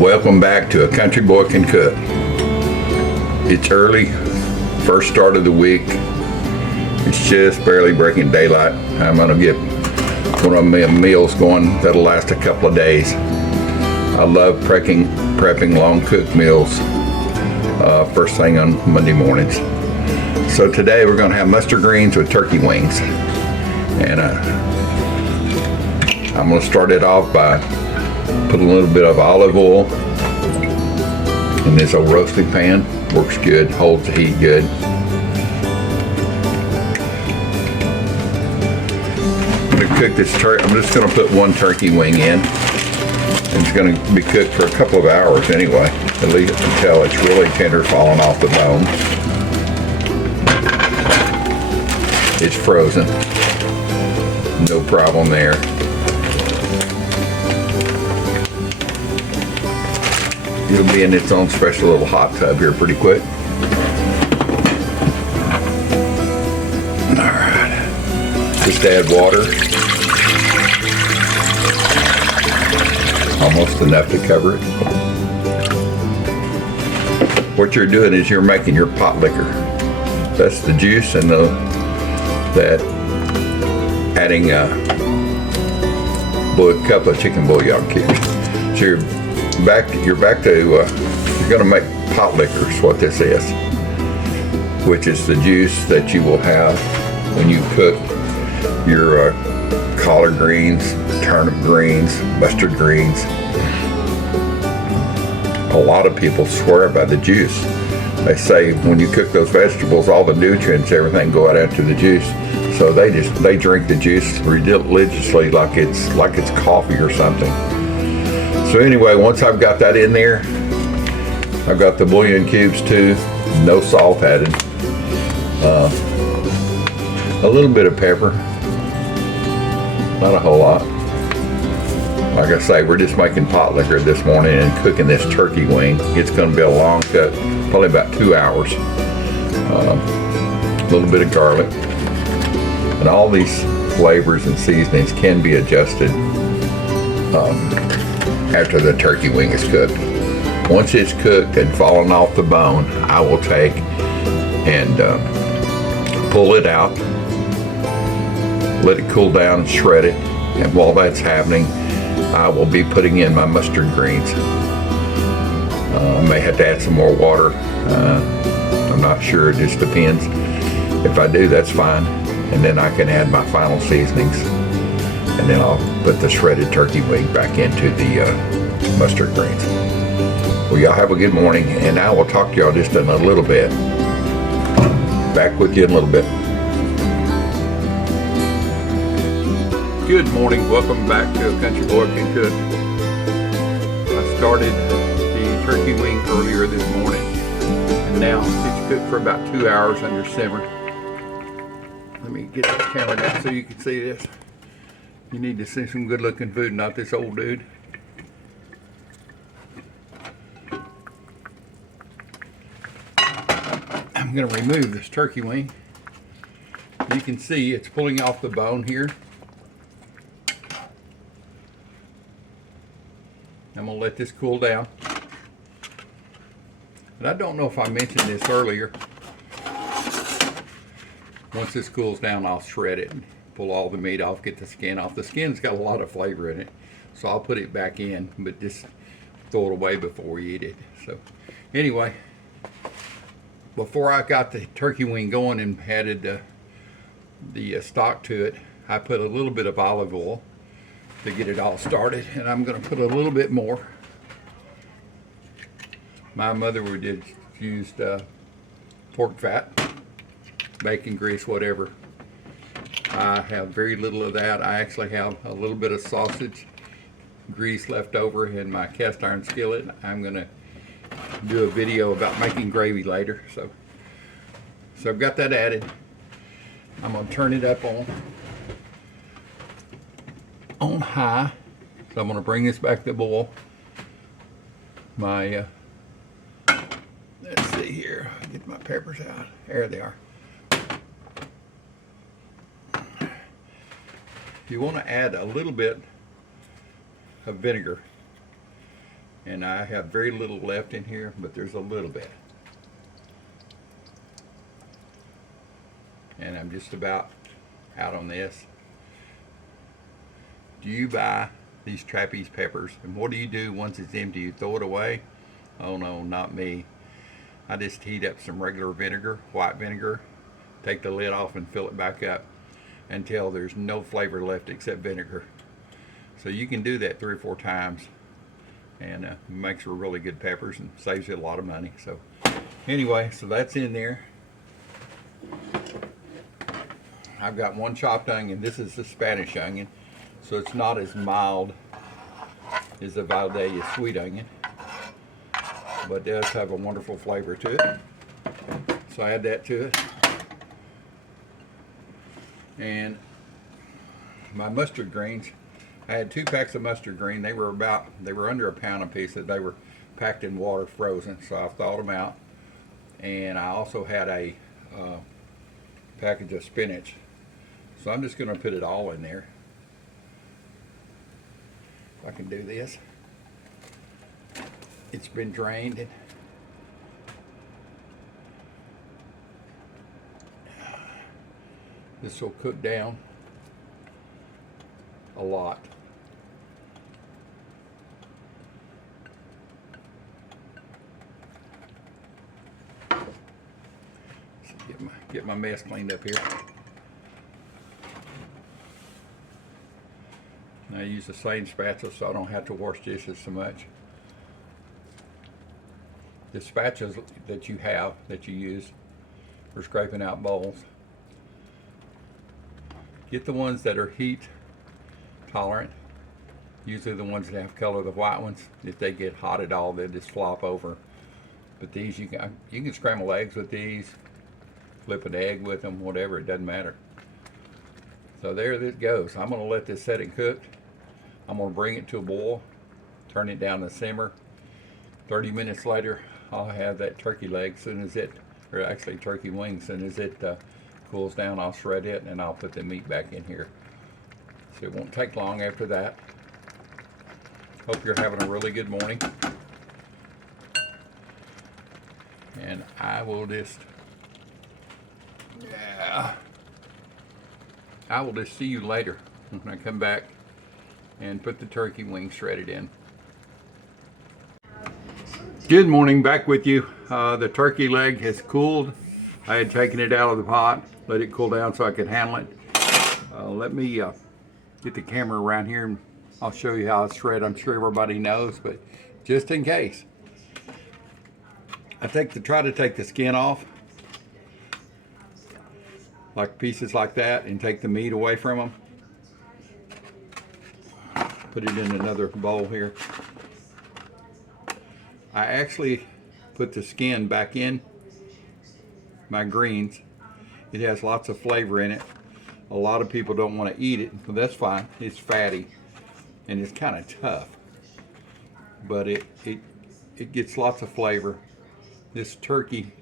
Welcome back to A Country Boy Can Cook. It's early, first start of the week. It's just barely breaking daylight. I'm gonna get one of my meals going that'll last a couple of days. I love prepping long cooked meals first thing on Monday mornings. So today we're gonna have mustard greens with turkey wings. And I'm gonna start it off by put a little bit of olive oil in this old roasting pan. Works good, holds the heat good. I'm gonna cook this turkey. I'm just gonna put one turkey wing in. It's gonna be cooked for a couple of hours anyway, at least until it's really tender, falling off the bone. It's frozen, no problem there. It'll be in its own special little hot tub here pretty quick. Alright. Just add water. Almost enough to cover it. What you're doing is you're making your pot liquor. That's the juice and that adding a cup of chicken bouillon cubes. So you're gonna make pot liquor is what this is, which is the juice that you will have when you cook your collard greens, turnip greens, mustard greens. A lot of people swear by the juice. They say when you cook those vegetables, all the nutrients, everything go out into the juice. So they drink the juice religiously like it's coffee or something. So anyway, once I've got that in there, I've got the bouillon cubes too, no salt added, a little bit of pepper, not a whole lot. Like I say, we're just making pot liquor this morning and cooking this turkey wing. It's going to be a long cook, probably about 2 hours. A little bit of garlic, and all these flavors and seasonings can be adjusted after the turkey wing is cooked. Once it's cooked and fallen off the bone, I will take and pull it out, let it cool down, shred it, and while that's happening, I will be putting in my mustard greens. I may have to add some more water. I'm not sure, it just depends. If I do, that's fine. And then I can add my final seasonings. And then I'll put the shredded turkey wing back into the mustard greens. Well, y'all have a good morning, and I will talk to y'all just in a little bit. Back with you in a little bit. Good morning, welcome back to A Country Boy Can Cook. I started the turkey wing earlier this morning, and now it's cooked for about 2 hours under simmer. Let me get the camera down so you can see this. You need to see some good looking food, not this old dude. I'm going to remove this turkey wing. You can see it's pulling off the bone here. I'm going to let this cool down. And I don't know if I mentioned this earlier. Once this cools down, I'll shred it and pull all the meat off, get the skin off. The skin's got a lot of flavor in it, so I'll put it back in, but just throw it away before we eat it. So anyway, before I got the turkey wing going and added the stock to it, I put a little bit of olive oil to get it all started, and I'm going to put a little bit more. My mother would have used pork fat, bacon grease, whatever. I have very little of that. I actually have a little bit of sausage grease left over in my cast iron skillet. I'm going to do a video about making gravy later. So I've got that added. I'm going to turn it up on high. So I'm going to bring this back to boil. My let's see here, get my peppers out. There they are. You want to add a little bit of vinegar And I have very little left in here, but there's a little bit. And I'm just about out on this. Do you buy these trapeze peppers? And what do you do once it's empty? You throw it away? Oh no, not me. I just heat up some regular vinegar, white vinegar, take the lid off and fill it back up until there's no flavor left except vinegar. So you can do that 3 or 4 times, and makes for really good peppers and saves you a lot of money. So anyway, so that's in there. I've got 1 chopped onion. This is the Spanish onion, so it's not as mild as the Valdez sweet onion, but it does have a wonderful flavor to it. So I add that to it. And my mustard greens, I had 2 packs of mustard green. They were under a pound a piece. That they were packed in water, frozen. So I thawed them out. And I also had a package of spinach. So I'm just going to put it all in there. If I can do this. It's been drained. This will cook down a lot. So get my mess cleaned up here. And I use the same spatula so I don't have to wash dishes so much. The spatulas that you use for scraping out bowls, get the ones that are heat tolerant. Usually the ones that have color, the white ones, if they get hot at all, they just flop over. But these, you can scramble eggs with these, flip an egg with them, whatever, it doesn't matter. So there this goes. I'm going to let this set and cook. I'm going to bring it to a boil, turn it down to simmer. 30 minutes later, I'll have that turkey leg. Soon as it, or actually turkey wing, soon as it cools down, I'll shred it and I'll put the meat back in here. So it won't take long after that. Hope you're having a really good morning. And I will just, I will just see you later when I come back and put the turkey wing shredded in. Good morning, back with you. The turkey leg has cooled. I had taken it out of the pot, let it cool down so I could handle it. Let me get the camera around here and I'll show you how it's shredded. I'm sure everybody knows, but just in case. I try to take the skin off, like pieces like that, and take the meat away from them. Put it in another bowl here. I actually put the skin back in my greens. It has lots of flavor in it. A lot of people don't want to eat it, but that's fine. It's fatty and it's kind of tough, but it gets lots of flavor. This turkey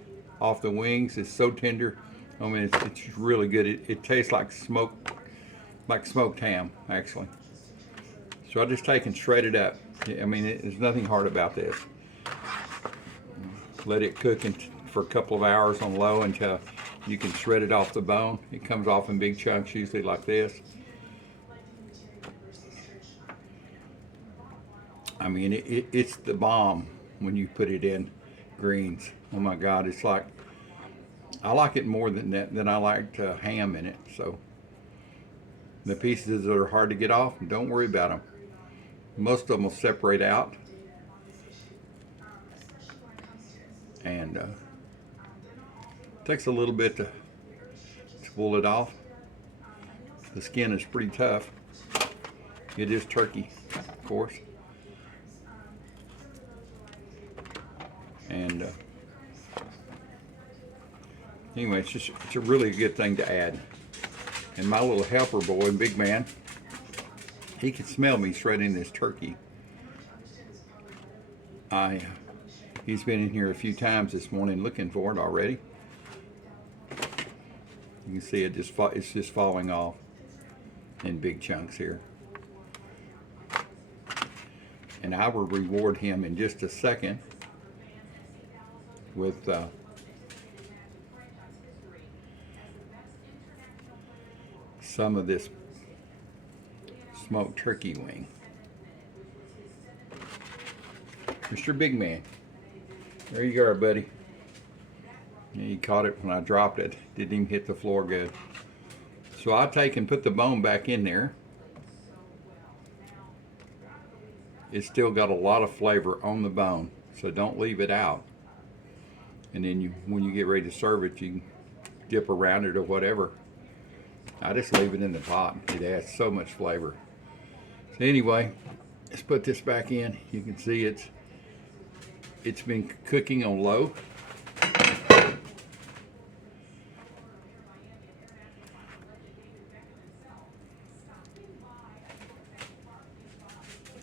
off the wings is so tender. I mean, it's really good. It tastes like smoked ham, actually. So I just take and shred it up. I mean, there's nothing hard about this. Let it cook for a couple of hours on low until you can shred it off the bone. It comes off in big chunks, usually like this. I mean, it's the bomb when you put it in greens. Oh my God, it's like, I like it more than I like ham in it. So the pieces that are hard to get off, don't worry about them. Most of them will separate out. And it takes a little bit to pull it off. The skin is pretty tough. It is turkey, of course. And anyway, it's a really good thing to add. And my little helper boy, big man, he can smell me shredding this turkey. He's been in here a few times this morning looking for it already. You can see it's just falling off in big chunks here. And I will reward him in just a second with some of this smoked turkey wing. Mr. Big Man, there you go, buddy. He caught it when I dropped it. Didn't even hit the floor good. So I'll take and put the bone back in there. It's still got a lot of flavor on the bone, so don't leave it out. And then when you get ready to serve it, you can dip around it or whatever. I just leave it in the pot. It adds so much flavor. So anyway, let's put this back in. You can see it's been cooking on low.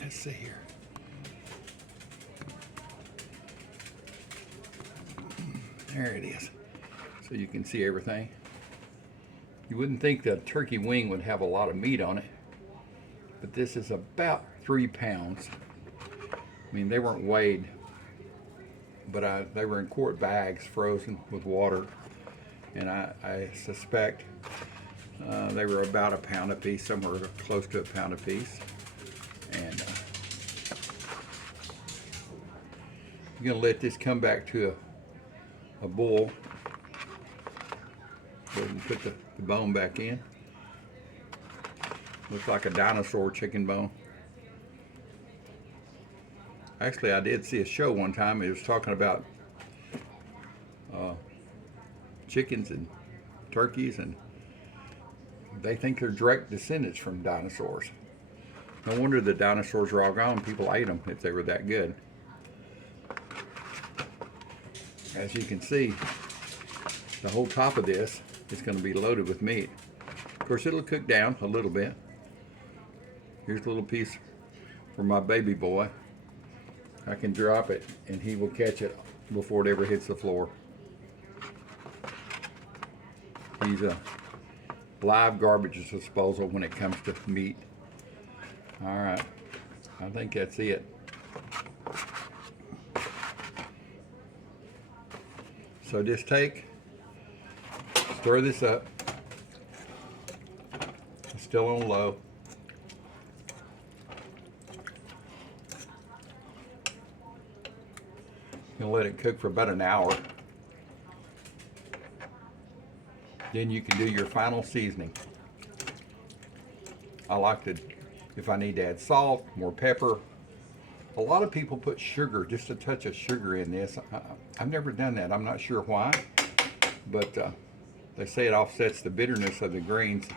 Let's see here. There it is. So you can see everything. You wouldn't think the turkey wing would have a lot of meat on it, but this is about 3 pounds. I mean, they weren't weighed, but they were in quart bags frozen with water, and I suspect they were about a pound a piece, somewhere close to a pound a piece. And you're gonna let this come back to a boil. Go ahead and put the bone back in. Looks like a dinosaur chicken bone. Actually, I did see a show one time. It was talking about chickens and turkeys, and they think they're direct descendants from dinosaurs. No wonder the dinosaurs are all gone. People ate them if they were that good. As you can see, the whole top of this is going to be loaded with meat. Of course, it'll cook down a little bit. Here's a little piece for my baby boy. I can drop it and he will catch it before it ever hits the floor. He's a live garbage disposal when it comes to meat. All right, I think that's it. So just stir this up. It's still on low. You'll let it cook for about an hour. Then you can do your final seasoning. I like to, if I need to add salt, more pepper. A lot of people put sugar, just a touch of sugar in this. I've never done that. I'm not sure why, but they say it offsets the bitterness of the greens.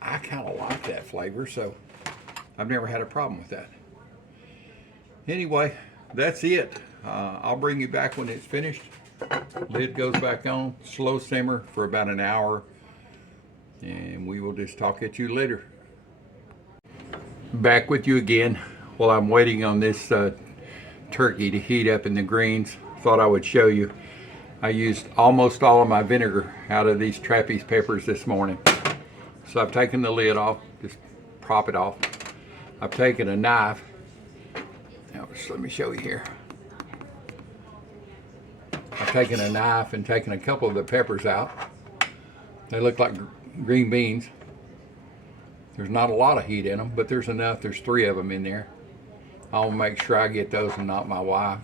I kind of like that flavor, so I've never had a problem with that. Anyway, that's it. I'll bring you back when it's finished. Lid goes back on, slow simmer for about an hour, and we will just talk at you later. Back with you again while I'm waiting on this turkey to heat up in the greens. Thought I would show you. I used almost all of my vinegar out of these trapeze peppers this morning. So I've taken the lid off, just prop it off. I've taken a knife. Now, just let me show you here. I've taken a knife and taken a couple of the peppers out. They look like green beans. There's not a lot of heat in them, but there's enough. There's 3 of them in there. I'll make sure I get those and not my wife.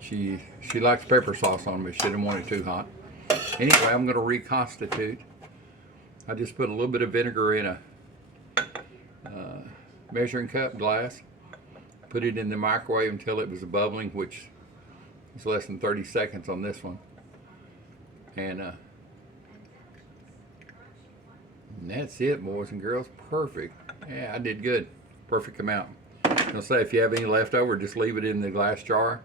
She likes pepper sauce on them, but she didn't want it too hot. Anyway, I'm going to reconstitute. I just put a little bit of vinegar in a measuring cup glass. Put it in the microwave until it was bubbling, which is less than 30 seconds on this one. And that's it, boys and girls. Perfect. Yeah, I did good. Perfect amount. I'll say if you have any left over, just leave it in the glass jar.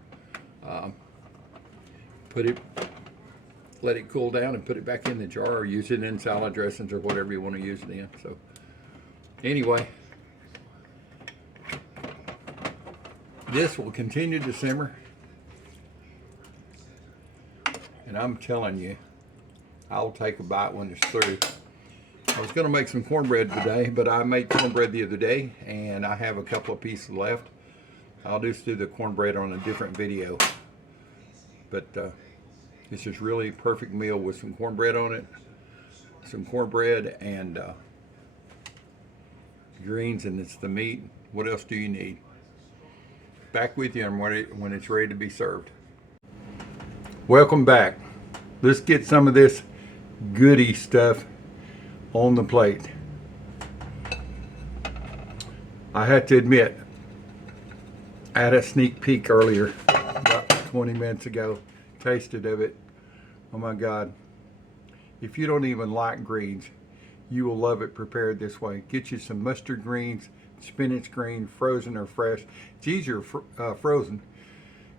Let it cool down and put it back in the jar, or use it in salad dressings or whatever you want to use it in. So anyway, this will continue to simmer. And I'm telling you, I'll take a bite when it's through. I was going to make some cornbread today, but I made cornbread the other day, and I have a couple of pieces left. I'll just do the cornbread on a different video. But this is really a perfect meal with some cornbread on it, some cornbread and greens, and it's the meat. What else do you need? Back with you when it's ready to be served. Welcome back. Let's get some of this goody stuff on the plate. I had to admit, I had a sneak peek earlier, about 20 minutes ago, tasted of it. Oh my God. If you don't even like greens, you will love it prepared this way. Get you some mustard greens, spinach green, frozen or fresh. It's easier frozen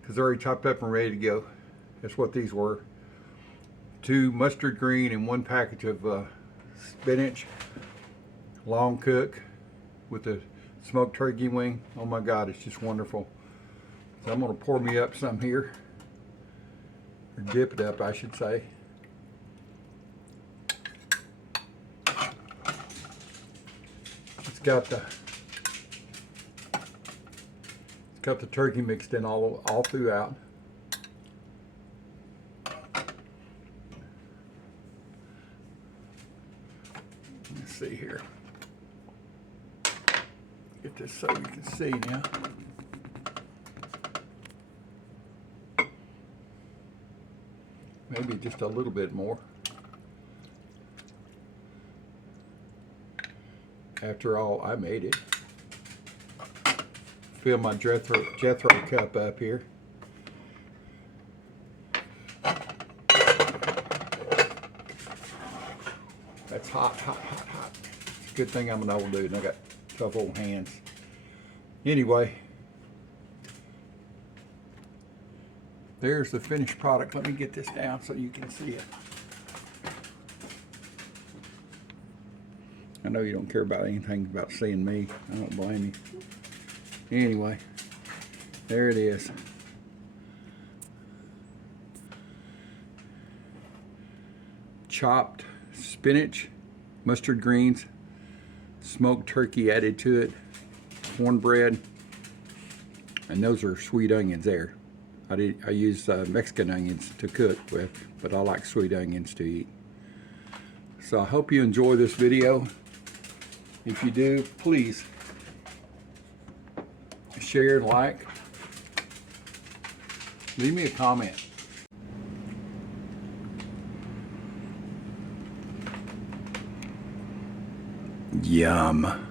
because they're already chopped up and ready to go. That's what these were. 2 mustard green and 1 package of spinach, long cook with a smoked turkey wing. Oh my God, it's just wonderful. So I'm gonna pour me up some here, or dip it up, I should say. It's got the turkey mixed in all throughout. Let's see here. Get this so you can see now. Maybe just a little bit more. After all, I made it. Fill my Jethro cup up here. That's hot, hot, hot, hot. It's a good thing I'm an old dude and I got tough old hands. Anyway, there's the finished product. Let me get this down so you can see it. I know you don't care about anything about seeing me. I don't blame you. Anyway, there it is. Chopped spinach, mustard greens, smoked turkey added to it, cornbread, and those are sweet onions there. I use Mexican onions to cook with, but I like sweet onions to eat. So I hope you enjoy this video. If you do, please share and like. Leave me a comment. Yum.